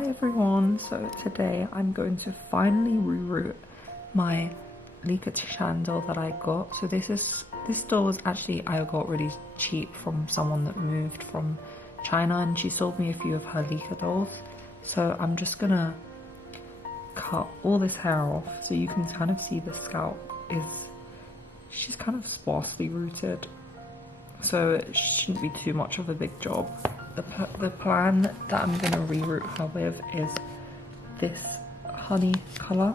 Hi everyone, so today I'm going to finally reroot my Licca chandle that I got. So this doll was actually I got really cheap from someone that moved from China, and she sold me a few of her Licca dolls. So I'm just gonna cut all this hair off so you can kind of see the scalp she's kind of sparsely rooted, so it shouldn't be too much of a big job. The plan that I'm going to reroot her with is this honey colour,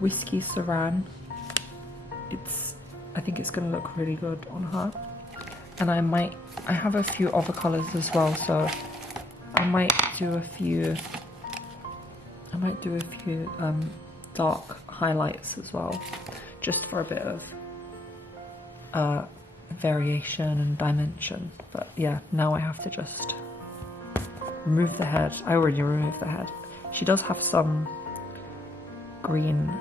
Whiskey Saran. I think it's going to look really good on her. And I have a few other colours as well, so I might do a few dark highlights as well, just for a bit of variation and dimension. But yeah, now I have to just remove the head. I already removed the head. She does have some green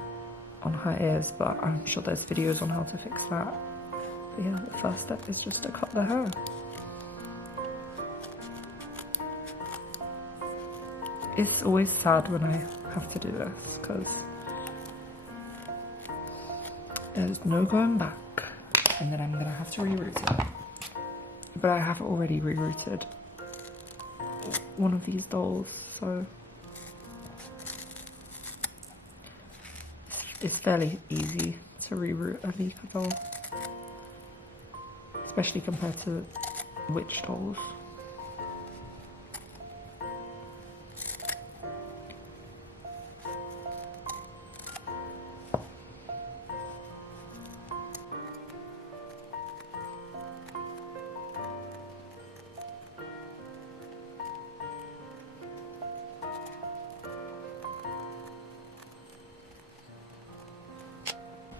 on her ears, but I'm sure there's videos on how to fix that. But yeah, the first step is just to cut the hair. It's always sad when I have to do this because there's no going back. And then I'm gonna have to reroot it. But I have already rerouted one of these dolls, so it's fairly easy to reroot a Licca doll, especially compared to witch dolls.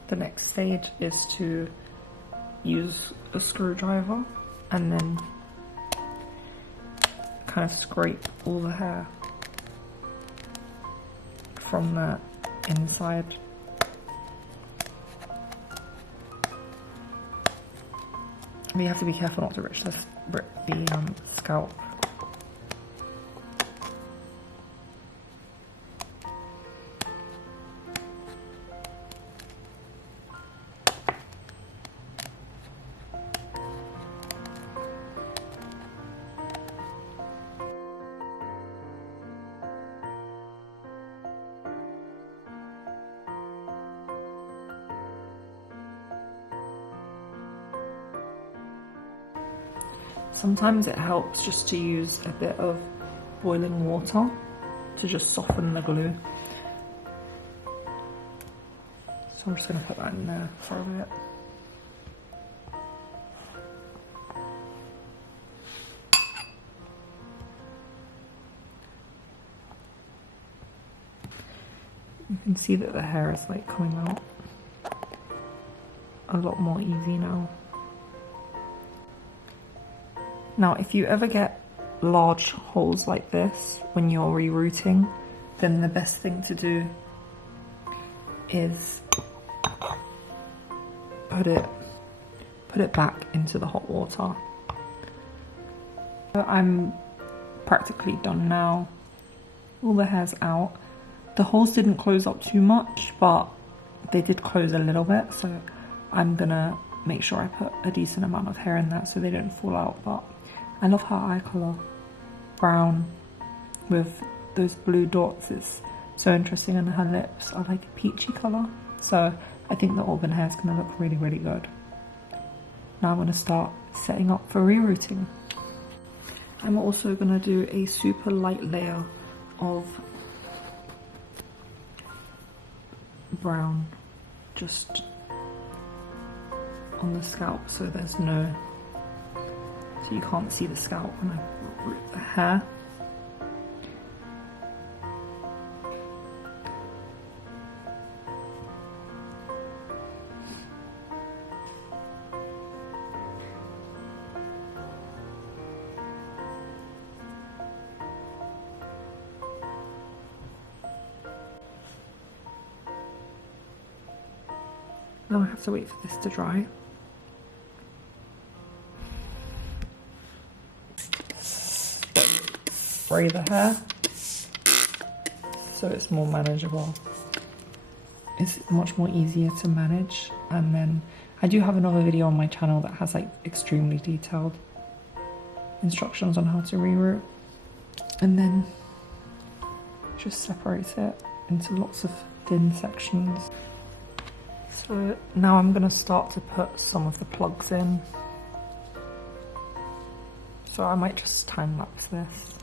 The next stage is to use a screwdriver and then kind of scrape all the hair from the inside. But you have to be careful not to rip the scalp. Sometimes it helps just to use a bit of boiling water to just soften the glue. So I'm just going to put that in there for a bit. You can see that the hair is like coming out a lot more easy now. Now, if you ever get large holes like this when you're rerouting, then the best thing to do is put it back into the hot water. I'm practically done now. All the hair's out. The holes didn't close up too much, but they did close a little bit, so I'm gonna make sure I put a decent amount of hair in there so they don't fall out. But I love her eye colour, brown with those blue dots. It's so interesting, and her lips are like a peachy colour. So I think the auburn hair is going to look really, really good. Now I'm going to start setting up for rerouting. I'm also going to do a super light layer of brown just on the scalp, so you can't see the scalp when I root the hair. Now I have to wait for this to dry. spray the hair so it's more manageable. It's much more easier to manage. And then I do have another video on my channel that has like extremely detailed instructions on how to reroot. And then just separate it into lots of thin sections. So now I'm going to start to put some of the plugs in. So I might just time lapse this.